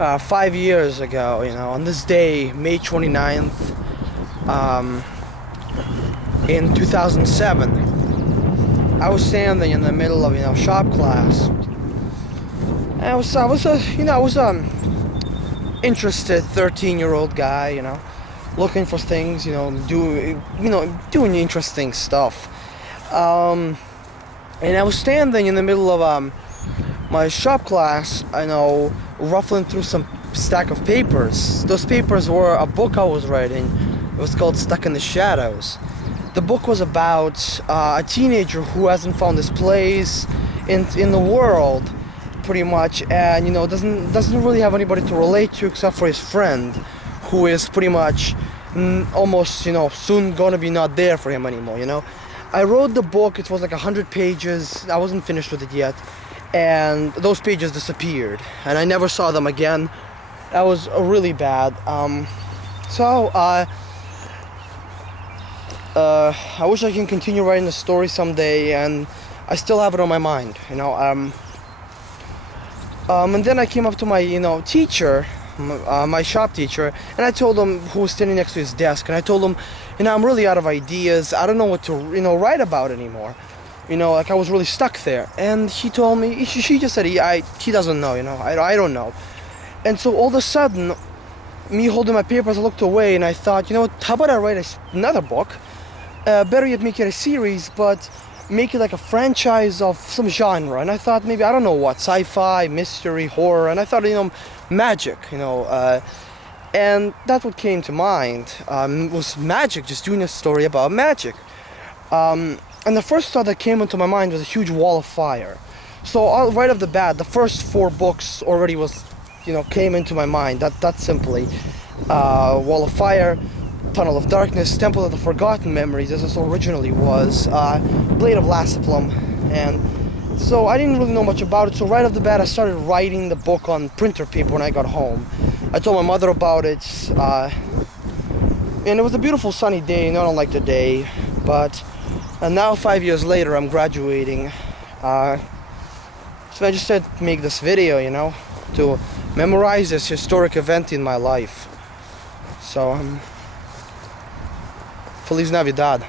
5 years ago, on this day, May 29th, in 2007, I was standing in the middle of, shop class. And I was interested 13-year-old guy, looking for things, doing interesting stuff. And I was standing in the middle of my shop class, ruffling through some stack of papers. Those papers were a book I was writing. It was called Stuck in the Shadows. The book was about a teenager who hasn't found his place in the world, pretty much, and doesn't really have anybody to relate to except for his friend, who is pretty much almost soon gonna be not there for him anymore. I wrote the book. It was like 100 pages. I wasn't finished with it yet, and those pages disappeared, and I never saw them again. That was really bad. I wish I can continue writing the story someday, and I still have it on my mind. And then I came up to my teacher, my shop teacher, and I told him, who was standing next to his desk, and I told him, I'm really out of ideas. I don't know what to write about anymore. Like I was really stuck there. And he told me, she just said he doesn't know. I don't know. And so all of a sudden, me holding my papers, I looked away and I thought, how about I write another book? Better yet, make it a series, but make it like a franchise of some genre. And I thought maybe, I don't know what, sci-fi, mystery, horror, and I thought, magic, and that's what came to mind. Was magic, just doing a story about magic. And the first thought that came into my mind was a huge wall of fire. So right off the bat, the first 4 books already came into my mind. That simply, Wall of Fire, Tunnel of Darkness, Temple of the Forgotten Memories, as this originally was, Blade of Lassiplam, and so I didn't really know much about it. So right off the bat, I started writing the book on printer paper when I got home. I told my mother about it, and it was a beautiful sunny day, not unlike today. And now 5 years later, I'm graduating. So I just said to make this video, to memorize this historic event in my life. So, Feliz Navidad.